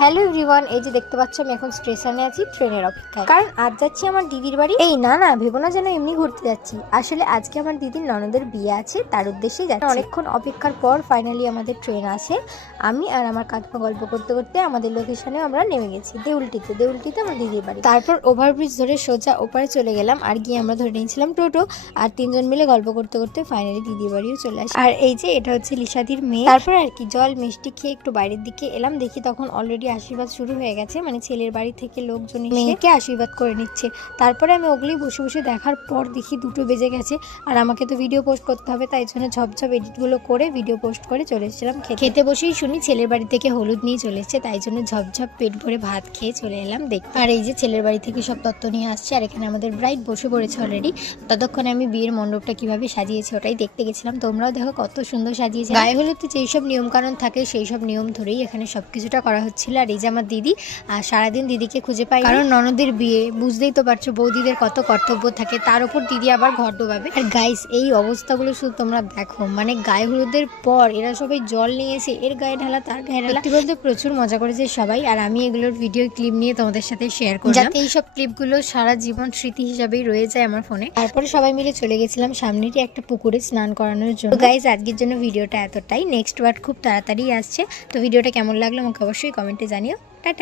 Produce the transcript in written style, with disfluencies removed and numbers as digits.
Hello everyone, এই যে দেখতে পাচ্ছ আমি এখন স্টেশনে আছি ট্রেনের অপেক্ষায়, কারণ আজ যাচ্ছি আমার দিদির বাড়ি। এই না না, ভেবো না যেন এমনি ঘুরতে যাচ্ছি, আসলে আজকে আমার দিদির ননদের বিয়ে আছে, তার উদ্দেশ্যেই যাচ্ছি। অনেকক্ষণ অপেক্ষার পর ফাইনালি আমাদের ট্রেন আসে। আমি আর আমার কাকিমা গল্প করতে করতে আমাদের লোকেশনে আমরা নেমে গেছি দেউলটিতে আমার দিদির বাড়ি। তারপর ওভারব্রিজ ধরে সোজা ওপারে চলে গেলাম, আর গিয়ে আমরা ধরে নিয়েছিলাম টোটো, আর তিনজন মিলে গল্প করতে করতে ফাইনালি দিদির বাড়িও চলে আসি। আর এই যে এটা হচ্ছে লিসাদির মেয়ে। তারপর আর কি জল মিষ্টি খেয়ে একটু বাইরের দিকে এলাম, দেখি তখন অলরেডি আশীর্বাদ শুরু হয়ে গেছে, মানে ছেলের বাড়ি থেকে লোকজন মেয়েকে আশীর্বাদ করে নিচ্ছে। তারপরে আমি ওগুলি বসে বসে দেখার পর দেখি 2টো বেজে গেছে, আর আমাকে তো ভিডিও পোস্ট করতে হবে, তাই জন্য ঝপঝপ এডিটগুলো করে ভিডিও পোস্ট করে চলে এসেছিলাম খেতে বসেই শুনি ছেলের বাড়ি থেকে হলুদ নিয়ে চলে এসেছে, তাই জন্য ঝপঝপ পেট ভরে ভাত খেয়ে চলে এলাম দেখতে। আর এই যে ছেলের বাড়ি থেকে সব তত্ত্ব নিয়ে আসছে, আর এখানে আমাদের ব্রাইড বসে পড়েছে অলরেডি। ততক্ষণে আমি বিয়ের মণ্ডপটা কিভাবে সাজিয়েছি ওটাই দেখতে গেছিলাম। তোমরাও দেখো কত সুন্দর সাজিয়েছে। গায়ে হলুদে যেই সব নিয়ম কানুন থাকে সেই সব নিয়ম ধরেই এখানে সবকিছুটা করা হচ্ছিল। আর এই যে আমার দিদি, আর সারাদিন দিদিকে খুঁজে পাই, কারণ ননদের বিয়ে, বুঝতেই তো পারছো বৌদিদের কত কর্তব্য থাকে, তার উপর দিদি আবার ঘর ডোবাবে। আর গাইস এই অবস্থাগুলো শুধু তোমরা দেখো, মানে গায়ে হলুদের পর এরা সবাই জল নিয়ে এসে এর গায়ে ঢালা তার গায়ে ঢালা, বলতে প্রচুর মজা করেছে সবাই। আর আমি এগুলোর ভিডিও ক্লিপ নিয়ে তোমাদের সাথে শেয়ার করলাম, যাতে এইসব ক্লিপগুলো সারা জীবন স্মৃতি হিসাবেই রয়ে যায় আমার ফোনে। তারপরে সবাই মিলে চলে গেছিলাম সামনেরই একটা পুকুরে স্নান করানোর জন্য। গাইস আজকের জন্য ভিডিওটা এতটাই, নেক্সট বার খুব তাড়াতাড়ি আসছে। তো ভিডিওটা কেমন লাগলো আমাকে অবশ্যই কমেন্টে জানিও। টাটা।